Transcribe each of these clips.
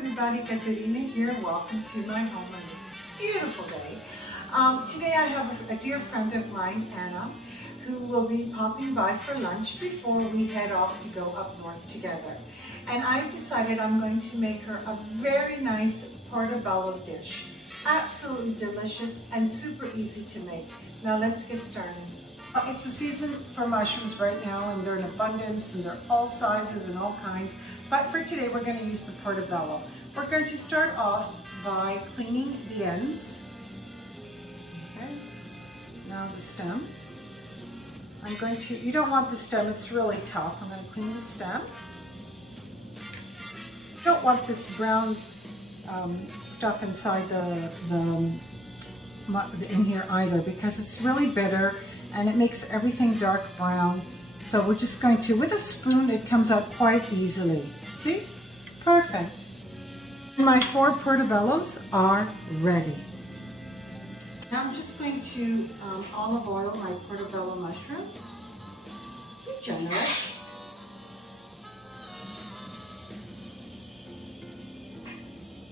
everybody, Katerina here. Welcome to my home on this beautiful day. Today I have a dear friend of mine, Anna, who will be popping by for lunch before we head off to go up north together. And I've decided I'm going to make her a very nice portobello dish. Absolutely delicious and super easy to make. Now let's get started. It's the season for mushrooms right now, and they're in abundance and they're all sizes and all kinds. But for today, we're going to use the portobello. We're going to start off by cleaning the ends. Okay. Now the stem. You don't want the stem, it's really tough. I'm going to clean the stem. You don't want this brown stuff inside in here either, because it's really bitter and it makes everything dark brown. So we're just going to, with a spoon, it comes out quite easily. See? Perfect. My 4 portobellos are ready. Now I'm just going to olive oil my portobello mushrooms. Be generous.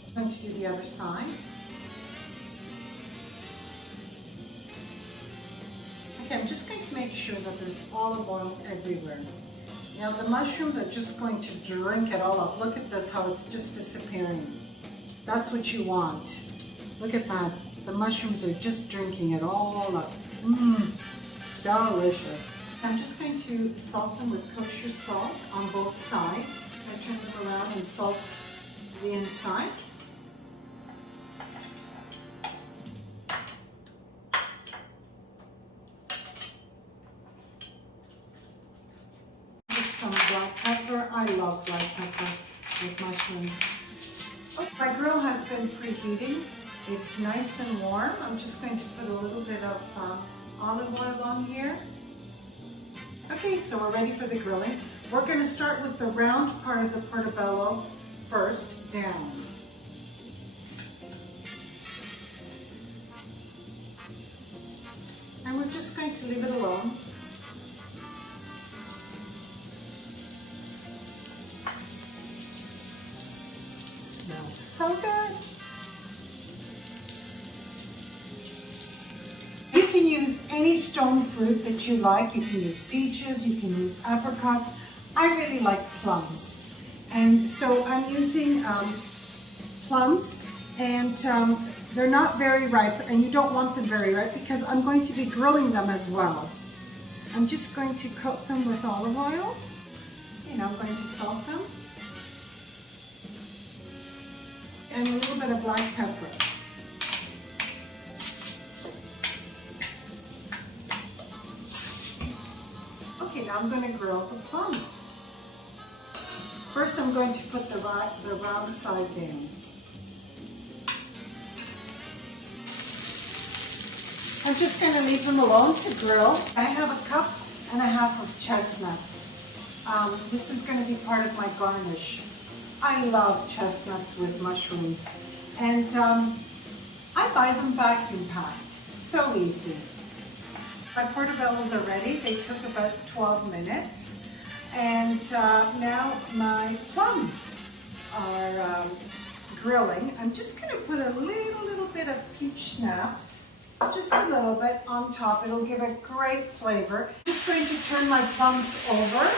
I'm going to do the other side. Okay, I'm just going to make sure that there's olive oil everywhere. Now the mushrooms are just going to drink it all up. Look at this, how it's just disappearing. That's what you want. Look at that. The mushrooms are just drinking it all up. Mmm, delicious. I'm just going to salt them with kosher salt on both sides. I turn them around and salt the inside. Some black pepper. I love black pepper with mushrooms. Oh, my grill has been preheating. It's nice and warm. I'm just going to put a little bit of olive oil on here. Okay, so we're ready for the grilling. We're going to start with the round part of the portobello first, down. And we're just going to leave it alone. Smells so good. You can use any stone fruit that you like. You can use peaches, you can use apricots. I really like plums. And so I'm using plums, and they're not very ripe, and you don't want them very ripe because I'm going to be grilling them as well. I'm just going to coat them with olive oil, and I'm going to salt them. And a little bit of black pepper. Okay, now I'm going to grill the plums. First, I'm going to put the round side down. I'm just going to leave them alone to grill. I have 1.5 cups of chestnuts. This is going to be part of my garnish. I love chestnuts with mushrooms, and I buy them vacuum packed. So easy. My portobellos are ready. They took about 12 minutes, and now my plums are grilling. I'm just going to put a little bit of peach schnapps, just a little bit on top. It'll give a great flavor. I'm just going to turn my plums over.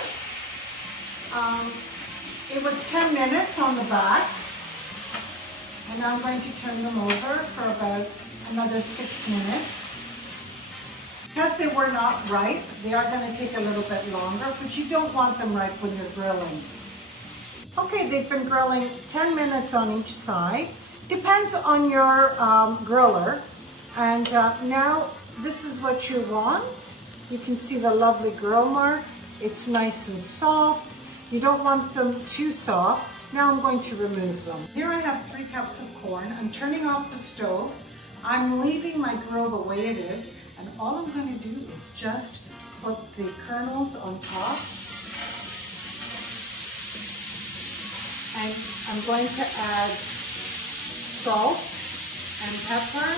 It was 10 minutes on the back, and now I'm going to turn them over for about another 6 minutes. Because they were not ripe, they are going to take a little bit longer, but you don't want them ripe when you're grilling. Okay, they've been grilling 10 minutes on each side. Depends on your griller. And now this is what you want. You can see the lovely grill marks. It's nice and soft. You don't want them too soft. Now I'm going to remove them. Here I have 3 cups of corn. I'm turning off the stove. I'm leaving my grill the way it is. And all I'm going to do is just put the kernels on top. And I'm going to add salt and pepper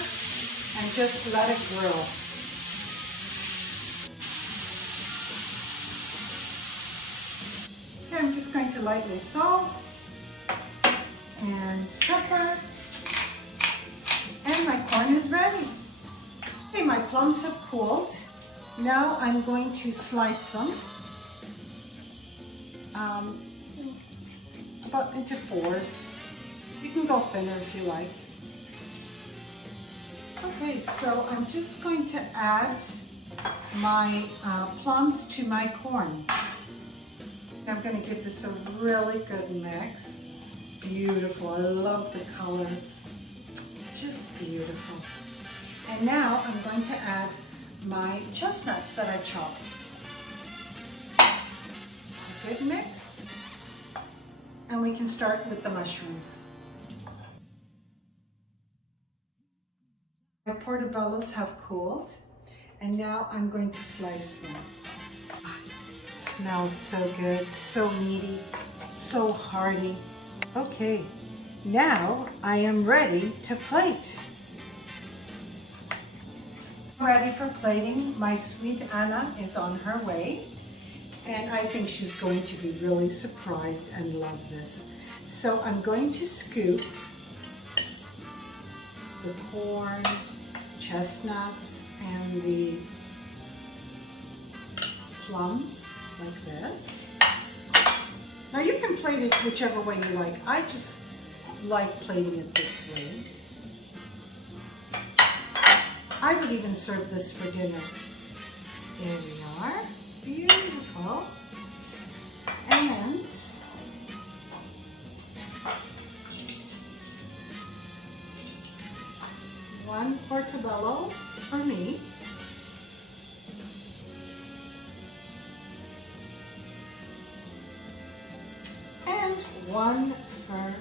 and just let it grill. Okay, I'm just going to lightly salt and and pepper. And my corn is ready. Okay, my plums have cooled. Now I'm going to slice them about into fours. You can go thinner if you like. Okay, so I'm just going to add my plums to my corn. I'm going to give this a really good mix. Beautiful, I love the colors. Just beautiful. And now I'm going to add my chestnuts that I chopped. A good mix. And we can start with the mushrooms. My portobellos have cooled, and now I'm going to slice them. It smells so good, so meaty, so hearty. Okay, now I am ready to plate. Ready for plating. My sweet Anna is on her way, and I think she's going to be really surprised and love this. So I'm going to scoop the corn, chestnuts, and the plums like this. Now you can plate it whichever way you like. I just like plating it this way. I would even serve this for dinner. There we are. Beautiful. And one portobello for me. And one for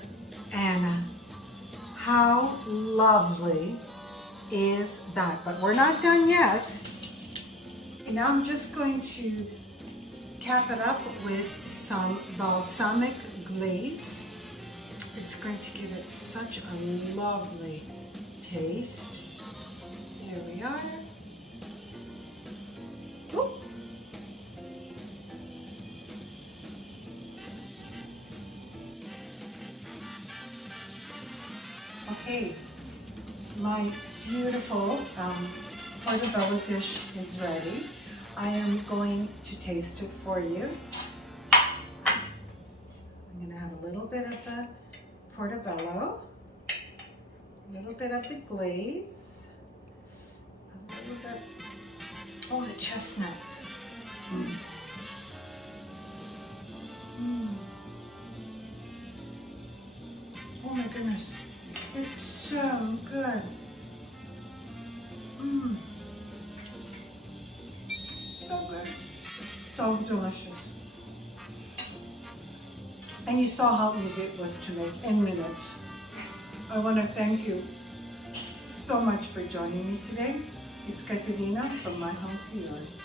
Anna. How lovely is that? But we're not done yet. And now I'm just going to cap it up with some balsamic glaze. It's going to give it such a lovely taste. There we are. Ooh. Okay, my beautiful portobello dish is ready. I am going to taste it for you. I'm going to have a little bit of the portobello, a little bit of the glaze, a little bit, oh, the chestnuts. Mm. Mm. Oh my goodness, it's so good. Mm. So good. So delicious. And you saw how easy it was to make in minutes. I want to thank you so much for joining me today. It's Katerina from My Home to Yours.